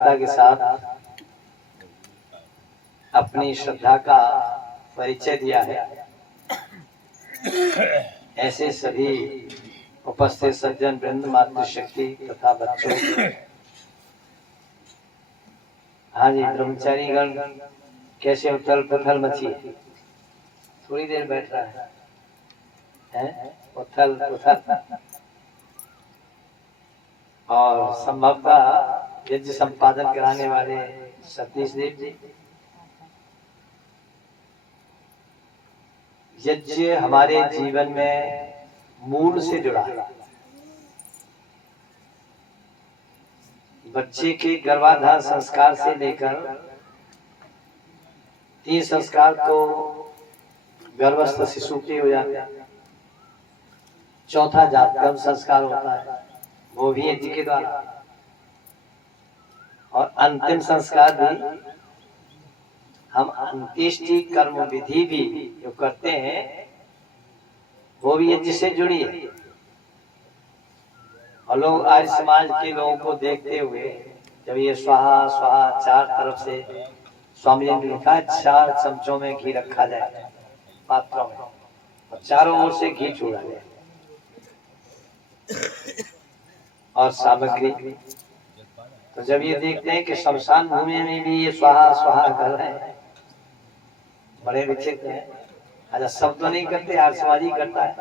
के साथ अपनी श्रद्धा का परिचय दिया है। ऐसे सभी उपस्थित सज्जन वृंद, मातृशक्ति तथा बच्चों, हाँ जी, ब्रह्मचारी गण कैसे उथल पुथल मची, थोड़ी देर बैठ रहा है उथल पुथल। और संभवतः यज्ञ संपादन कराने वाले सतीश देव जी। यज्ञ हमारे जीवन में मूल से जुड़ा है। बच्चे के गर्भाधान संस्कार से लेकर 3 संस्कार तो गर्भस्थ शिशु के हो जाते हैं। चौथा जातकर्म संस्कार होता है, वो भी यज्ञ के द्वारा। और अंतिम संस्कार भी हम अंत्येष्टि कर्म विधि भी जो करते हैं वो भी यज्ञ से जुड़ी है। और लोग आज समाज के लोगों को देखते हुए जब ये स्वाहा स्वाहा चार तरफ से स्वामी जी ने लिखा 4 चमचों में घी रखा जाए पात्रों में और चारों ओर से घी छोड़ा जाए और सामग्री। तो जब ये देखते हैं कि शमशान भूमि में भी ये स्वाहा स्वाहा कर रहे हैं, बड़े विचित्र हैं। अच्छा, सब तो नहीं करते, हर समाज ही करता है।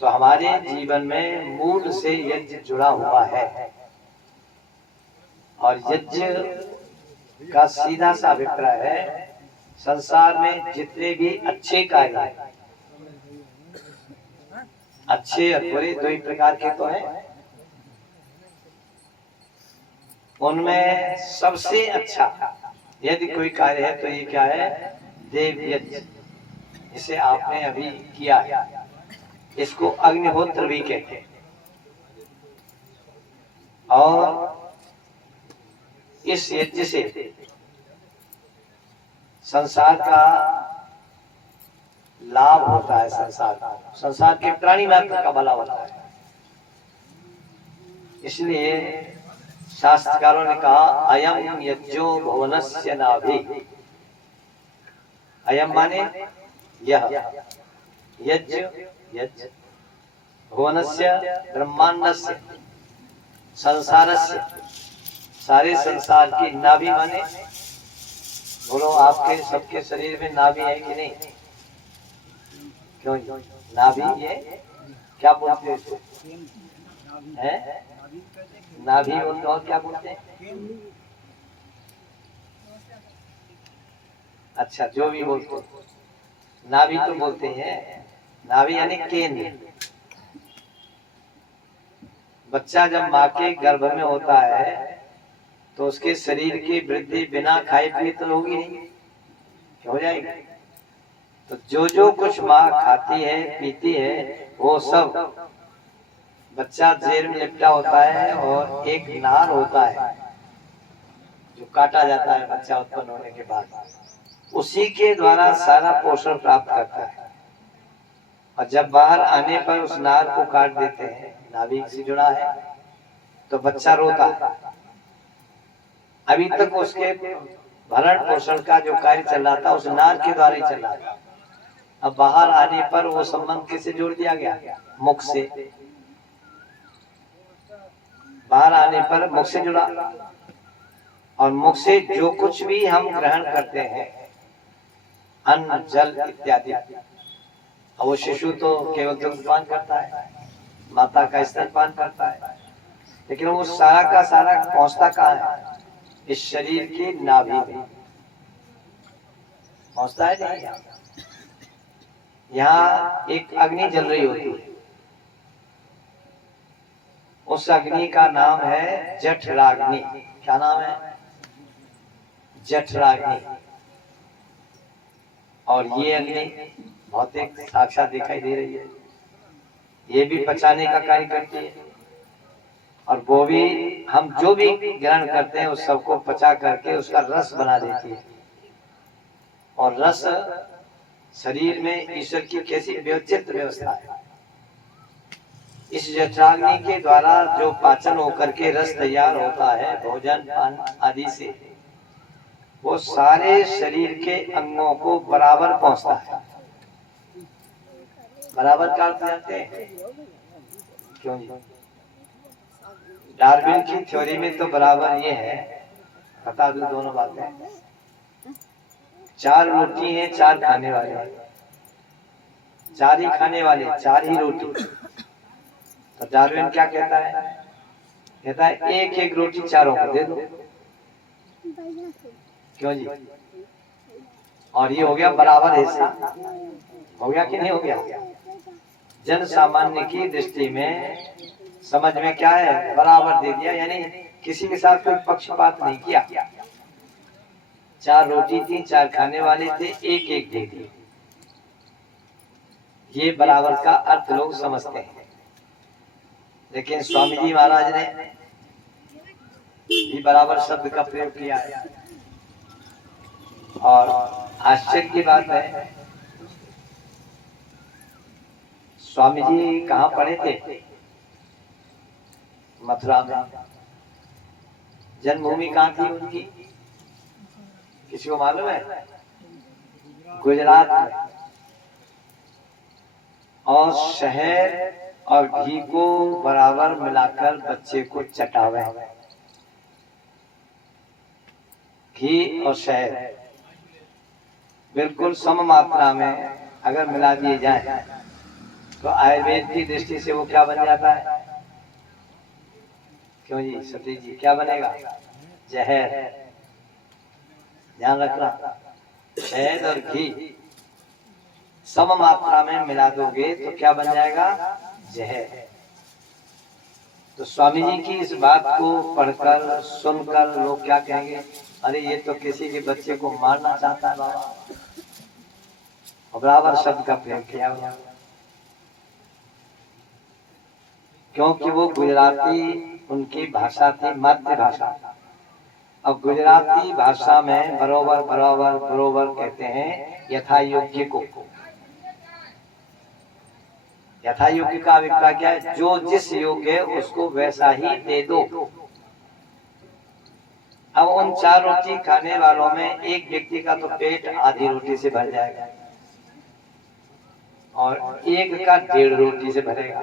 तो हमारे जीवन में मूल से यज्ञ जुड़ा हुआ है। और यज्ञ का सीधा सा अभिप्राय है संसार में जितने भी अच्छे कार्य हैं, अच्छे और बुरे 2 ही प्रकार के तो हैं, उनमें सबसे अच्छा यदि कोई कार्य है तो ये क्या है? देव यज्ञ, जिसे आपने अभी किया है। इसको अग्निहोत्र भी कहते हैं। और इस यज्ञ से संसार का लाभ होता है। संसार के प्राणी मात्र का भला होता है। इसलिए शास्त्रकारों ने कहा अयम यज्ञो भुवनस्य नाभि। अयम माने यह यज्ञ, यज्ञ भुवनस्य ब्रह्मांडस्य संसारस्य, सारे संसार की नाभि माने, बोलो आपके सबके शरीर में नाभि है कि नहीं? क्यों नाभि? ये क्या बोलते हैं? नाभि और क्या बोलते हैं? अच्छा, जो भी बोलते हैं, नाभि तो बोलते हैं। नाभि यानी केंद्र। बच्चा जब माँ के गर्भ में होता है तो उसके शरीर की वृद्धि बिना खाए पिए तो होगी नहीं, हो जाएगी। तो जो कुछ माँ खाती है पीती है वो सब बच्चा जेर में लिपटा होता है। और एक नार होता है जो काटा जाता है बच्चा उत्पन्न होने के बाद, उसी के द्वारा सारा पोषण प्राप्त करता है। और जब बाहर आने पर उस नार को काट देते हैं, नाभि से जुड़ा है, तो बच्चा रोता है। अभी तक उसके भरण पोषण का जो कार्य चल रहा था उस नार के द्वारा ही चल रहा था। अब बाहर आने पर वो संबंध किससे जोड़ दिया गया? मुख से। बाहर आने पर मुख से जुड़ा। और मुख से जो कुछ भी हम ग्रहण करते हैं, अन्न जल इत्यादि, वो शिशु तो केवल दुग्धपान करता है, माता का स्तनपान करता है, लेकिन वो सारा का सारा पहुंचता कहाँ है? इस शरीर की नाभि में पहुंचता है। नहीं, यहाँ एक अग्नि जल रही होती है, उस अग्नि का नाम है जठराग्नि। क्या नाम है? जठराग्नि। और ये अग्नि भौतिक साक्षात दिखाई दे रही है, ये भी पचाने का कार्य करती है। और वो भी हम जो भी ग्रहण करते हैं उस सबको पचा करके उसका रस बना देती है। और रस शरीर में ईश्वर की कैसी विचित्र व्यवस्था है। इस जठराग्नि के द्वारा जो पाचन होकर के रस तैयार होता है भोजन पान आदि से, वो सारे शरीर के अंगों को बराबर पहुंचता है। बराबर का अर्थ जानते हैं क्यों जी? डार्विन की थ्योरी में तो बराबर ये है, बता दूं दोनों बातें। 4 रोटी है, 4 खाने वाले, 4 ही खाने वाले, 4 ही रोटी। तो डार्विन क्या कहता है? कहता है एक एक रोटी चारों को दे दो। क्यों जी? और ये हो गया बराबर हिस्सा, हो गया कि नहीं हो गया? जन सामान्य की दृष्टि में समझ में क्या है? बराबर दे दिया, यानी किसी के साथ कोई पक्षपात नहीं किया। 4 रोटी थी, 4 खाने वाले थे, एक एक दे दिए। ये बराबर का अर्थ लोग समझते हैं, लेकिन स्वामी जी महाराज ने भी बराबर शब्द का प्रयोग किया है। और आश्चर्य की बात है, स्वामी जी कहाँ पढ़े थे? मथुरा में। जन्मभूमि कहाँ थी उनकी? किसी को मालूम है? गुजरात में। और शहद और घी को बराबर मिलाकर बच्चे को चटावे। घी और शहद बिल्कुल सम मात्रा में अगर मिला दिए जाए तो आयुर्वेद की दृष्टि से वो क्या बन जाता है? क्यों जी सतीश जी, क्या बनेगा? जहर। ध्यान रखना, शहद और घी सम मात्रा में मिला दोगे तो क्या बन जाएगा? जहर। तो स्वामी जी की इस बात को पढ़कर सुनकर लोग क्या कहेंगे? अरे ये तो किसी के बच्चे को मारना चाहता है बाबा। बराबर शब्द का प्रयोग किया हुआ, क्योंकि वो गुजराती उनकी भाषा थी, मातृभाषा। अब गुजराती भाषा में बरोबर बराबर बरोबर कहते हैं यथा योग्य को। यथा योग्य का अभिप्राय क्या है? जो जिस योग्य है उसको वैसा ही दे दो। अब उन 4 रोटी खाने वालों में एक व्यक्ति का तो पेट आधी रोटी से भर जाएगा और एक का 1.5 रोटी से भरेगा।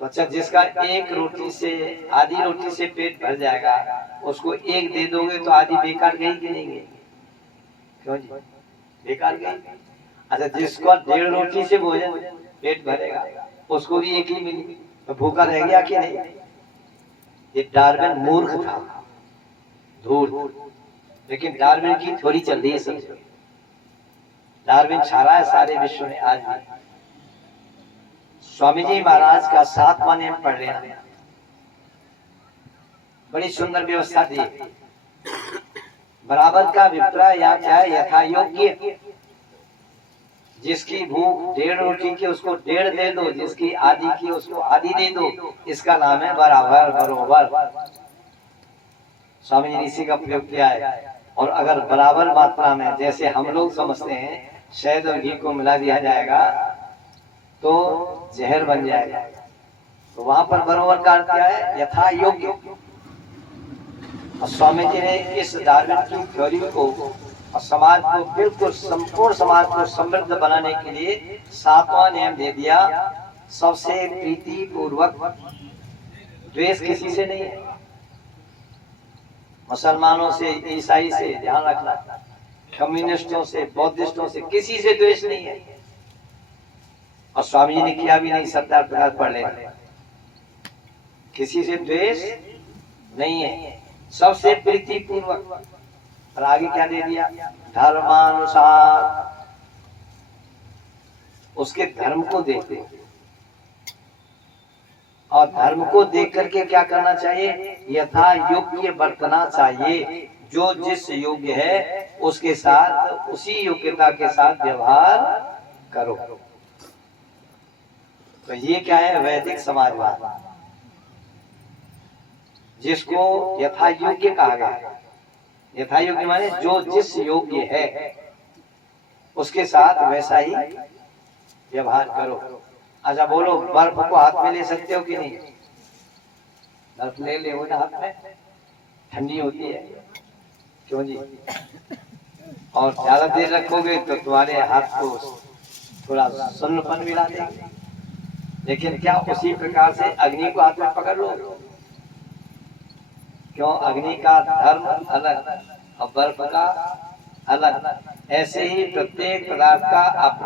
तो अच्छा, जिसका एक रोटी से आधी रोटी से पेट भर जाएगा उसको एक दे दोगे तो आधी बेकार गई कि नहीं गई? क्यों जी? बेकार गई। अच्छा, जिसको 1.5 रोटी से भोजन पेट भरेगा उसको भी एक ही मिली तो भूखा रह गया कि नहीं? ये डार्विन मूर्ख था, धूर्त। लेकिन डार्विन की थोड़ी चल रही है सब। डार्विन छा रहा है सारे विश्व में आज भी। स्वामी जी महाराज का 7वां नियम पढ़ लेना, बड़ी सुंदर व्यवस्था दी। बराबर का अभिप्राय यहाँ क्या है? यथा योग्य। जिसकी भूख 1.5 रोटी की उसको 1.5 दे दो, जिसकी आधी की उसको आधी दे दो। इसका नाम है बराबर बरोबर। स्वामी जी ने इसी का प्रयोग किया है। और अगर बराबर मात्रा में जैसे हम लोग समझते हैं शहद और घी को मिला दिया जाएगा तो जहर बन जाएगा, तो वहां पर बरोबर का अर्थ क्या है? यथा योग्य। और स्वामी जी ने इस डार्विन की थ्योरी को और समाज को बिल्कुल संपूर्ण समाज को समृद्ध बनाने के लिए 7वां नियम दे दिया। सबसे प्रीति पूर्वक, द्वेष किसी से नहीं है। मुसलमानों से, ईसाई से, ध्यान रखना, कम्युनिस्टों से, बौद्धिस्टों से किसी से द्वेष नहीं है। और स्वामी जी ने किया भी नहीं, 70 प्रकार पढ़ लेना। किसी से द्वेष नहीं है, सबसे प्रीति पूर्वक। और आगे क्या दे दिया? धर्मानुसार, उसके धर्म को देखते। और धर्म को देख करके क्या करना चाहिए? यथा योग्य बरतना चाहिए। जो जिस योग्य है उसके साथ उसी योग्यता के साथ व्यवहार करो। तो ये क्या है? वैदिक समाजवाद, जिसको यथा योग्य कहा गया। यथा योग्य माने जो जिस योग्य है उसके साथ वैसा ही व्यवहार करो। अच्छा बोलो, बर्फ को हाथ में ले सकते हो कि नहीं? बर्फ ले ले ना हाथ में, ठंडी होती है, क्यों जी? और ज्यादा देर रखोगे तो तुम्हारे हाथ को थोड़ा सुन्नपन भी ला देंगे। लेकिन क्या उसी प्रकार से अग्नि को हाथ में पकड़ लो? क्यों? अग्नि का धर्म अलग और बर्फ का अलग। ऐसे ही प्रत्येक पदार्थ का अपना